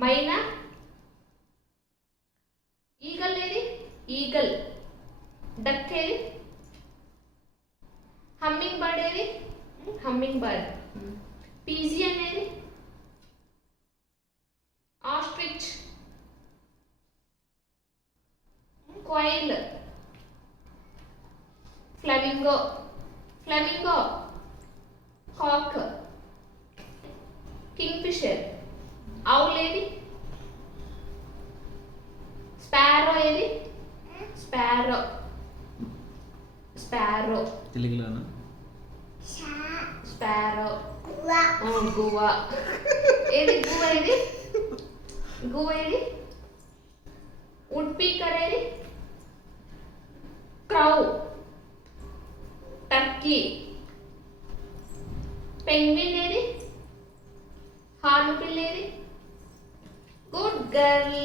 మైనా ఈగల్ ఏది eagle duck ఏది humming bird ఏది హమ్మింగ్ బర్డ్ పీజియన్ ఏది ఆస్ట్రిచ్ క్వైల్ ఫ్లమింగో ఫ్లమింగో కాక్ కింగ్ఫిషర్ ఆవుల్ ఏది స్పారో ఏది స్పారో స్పారో తెలుగులోనా స్పారో గువ్వ ఏది గువ్వ ఏది గువ్వ ఏది వుడ్ పీకర్ ఏది క్రౌ టర్కీ పెంగ్విన్ ఏది హార్న్బిల్ ఏది గుడ్ గర్ల్